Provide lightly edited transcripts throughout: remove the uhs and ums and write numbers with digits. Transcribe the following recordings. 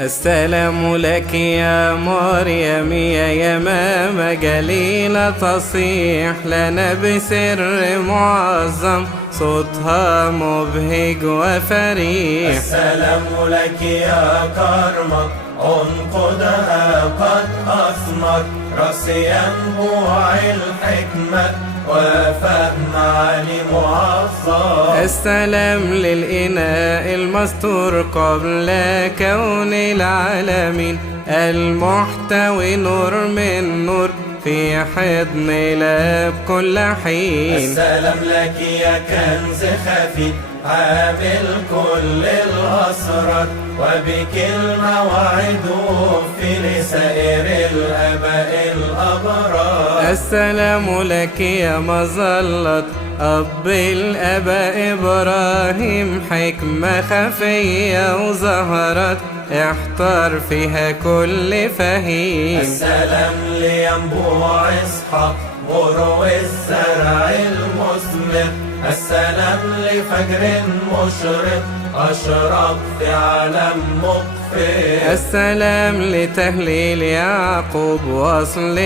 السلام لك يا مريم يا يمام جليلة تصيح لنا بسر معظم صوتها مبهج وفريح. السلام لك يا كرمك عنقدها قد أثمر رأس ينبوع الحكمة وفهم علي معظم. السلام للإناء المستور قبل كون العالمين المحتوي نور من نور في حضن الآب كل حين. السلام لك يا كنز خفي عامل كل الأسرار وبك المواعيد في لسائر الآباء الأبرار. السلام لك يا مظلة أب الآباء إبراهيم حكمة خفية وظهرت احتار فيها كل فهيم. السلام لينبوع إسحاق غرو الزرع المثمر. السلام لفجر مشرق أشرق في عالم مطفئ. السلام لتهليل يعقوب وصل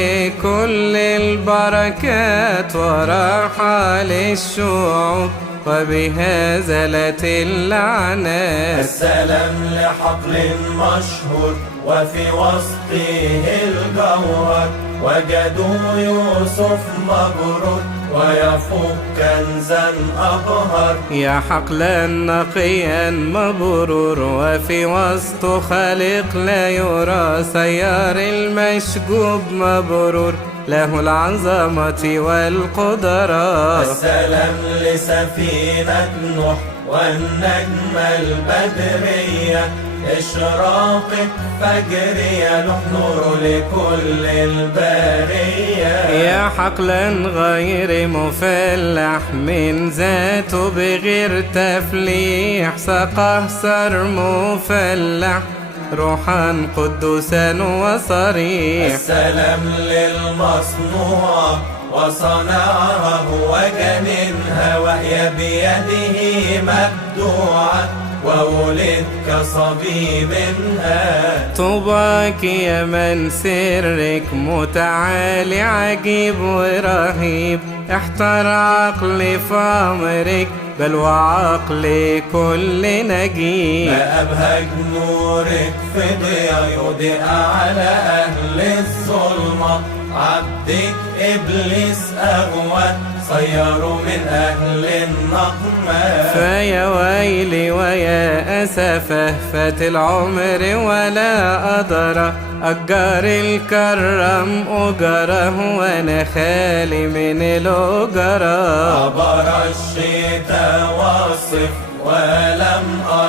كل البركات وراحة للشعوب وبها زلت اللعنات. السلام لحقل مشهور وفي وسطه الجوهر وجدوا يوسف مبرور ويفوق كنزا أبهر. يا حقلا نقيا مبرور وفي وسط خالق لا يرى سيار المشجوب مبرور له العظمة والقدرة. السلام لسفينة نوح والنجم البدرية إشراقة فجر يلوح نور لكل البرية. يا حقلا غير مفلح من ذاته بغير تفليح سقه سر مفلح روحا قدوسا وصريح. السلام للمصنوع وصنعها وجننها وهي بيده مبدوعة وولد كصبي منها. طوباك يا من سرك متعالي عجيب ورهيب احتر عقلي في أمرك بل وعقل كل نجيب. ما أبهج نورك في ضياء يضيء على أهل الظلمة. عبدك إبليس أغوى صيروا من أهل النقمة. فيا ويلي ويا أسفه فات العمر ولا أدرى أجار الكرم أجره وأنا خالي من الأجرة. عبر الشتاء واصف ولم أرى